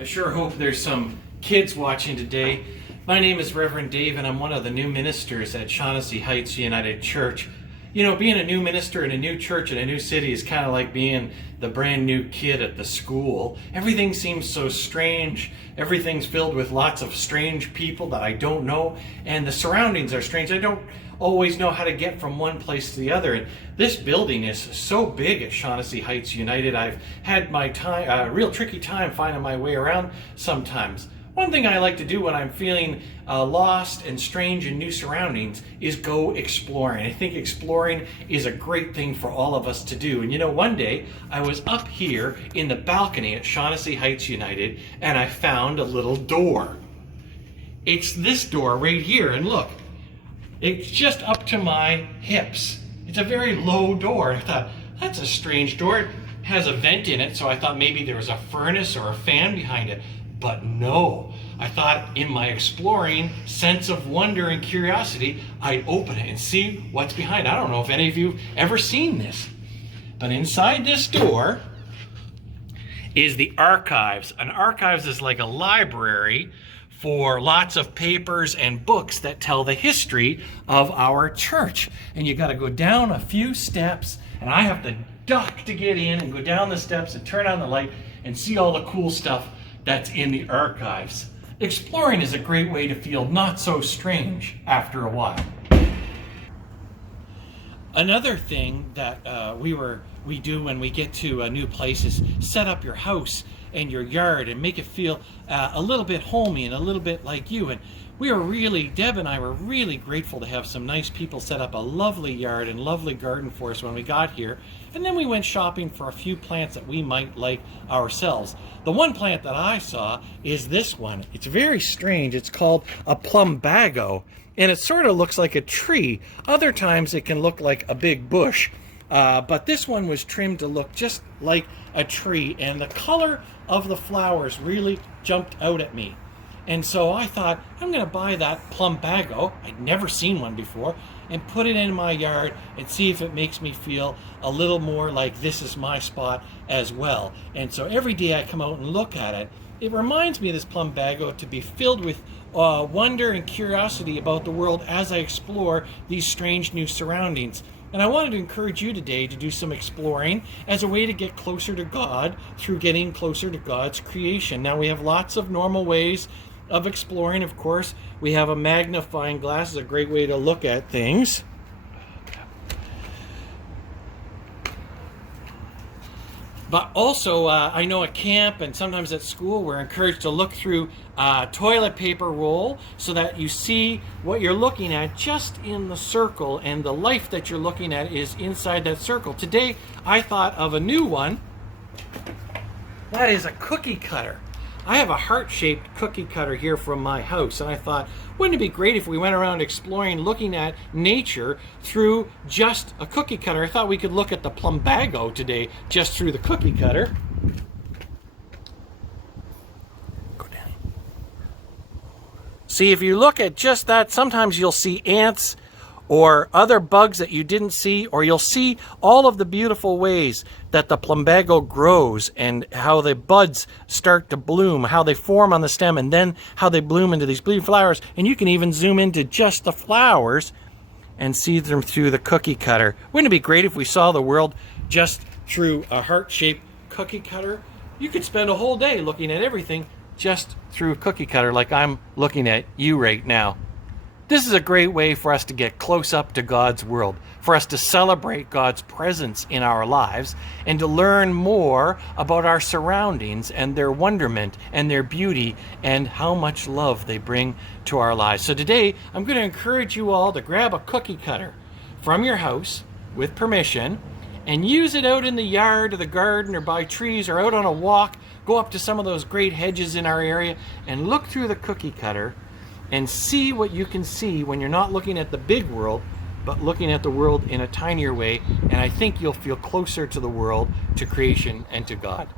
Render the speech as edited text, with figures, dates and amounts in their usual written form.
I sure hope there's some kids watching today. My name is Reverend Dave, and I'm one of the new ministers at Shaughnessy Heights United Church. You know, being a new minister in a new church in a new city is kind of like being the brand new kid at the school. Everything seems so strange. Everything's filled with lots of strange people that I don't know, and the surroundings are strange. I don't always know how to get from one place to the other. And this building is so big at Shaughnessy Heights United. I've had my time, a real tricky time finding my way around sometimes. One thing I like to do when I'm feeling lost and strange in new surroundings is go exploring. I think exploring is a great thing for all of us to do. And you know, one day I was up here in the balcony at Shaughnessy Heights United, and I found a little door. It's this door right here, and look, it's just up to my hips. It's a very low door. I thought, that's a strange door. It has a vent in it, so I thought maybe there was a furnace or a fan behind it. But no, I thought in my exploring sense of wonder and curiosity, I'd open it and see what's behind it. I don't know if any of you have ever seen this, but inside this door is the archives. An archives is like a library for lots of papers and books that tell the history of our church. And you got to go down a few steps, and I have to duck to get in and go down the steps and turn on the light and see all the cool stuff that's in the archives. Exploring is a great way to feel not so strange after a while. Another thing that we do when we get to a new place is set up your house and your yard and make it feel a little bit homey and a little bit like you. And Deb and I were really grateful to have some nice people set up a lovely yard and lovely garden for us when we got here. And then we went shopping for a few plants that we might like ourselves. The one plant that I saw is this one. It's very strange. It's called a plumbago, and it sort of looks like a tree. Other times it can look like a big bush. But this one was trimmed to look just like a tree, and the color of the flowers really jumped out at me. And so I thought, I'm going to buy that plumbago, I'd never seen one before, and put it in my yard and see if it makes me feel a little more like this is my spot as well. And so every day I come out and look at it, it reminds me of this plumbago to be filled with wonder and curiosity about the world as I explore these strange new surroundings. And I wanted to encourage you today to do some exploring as a way to get closer to God through getting closer to God's creation. Now, we have lots of normal ways of exploring. Of course, we have a magnifying glass. It's a great way to look at things. But also, I know at camp and sometimes at school, we're encouraged to look through a toilet paper roll so that you see what you're looking at just in the circle, and the life that you're looking at is inside that circle. Today, I thought of a new one. That is a cookie cutter. I have a heart-shaped cookie cutter here from my house, and I thought, wouldn't it be great if we went around exploring, looking at nature through just a cookie cutter? I thought we could look at the plumbago today just through the cookie cutter. Go down. See, if you look at just that, sometimes you'll see ants or other bugs that you didn't see, or you'll see all of the beautiful ways that the plumbago grows and how the buds start to bloom, how they form on the stem, and then how they bloom into these bleeding flowers. And you can even zoom into just the flowers and see them through the cookie cutter. Wouldn't it be great if we saw the world just through a heart-shaped cookie cutter? You could spend a whole day looking at everything just through a cookie cutter, like I'm looking at you right now. This is a great way for us to get close up to God's world, for us to celebrate God's presence in our lives, and to learn more about our surroundings and their wonderment and their beauty and how much love they bring to our lives. So today, I'm going to encourage you all to grab a cookie cutter from your house with permission and use it out in the yard or the garden or by trees or out on a walk. Go up to some of those great hedges in our area and look through the cookie cutter and see what you can see when you're not looking at the big world, but looking at the world in a tinier way. And I think you'll feel closer to the world, to creation, and to God.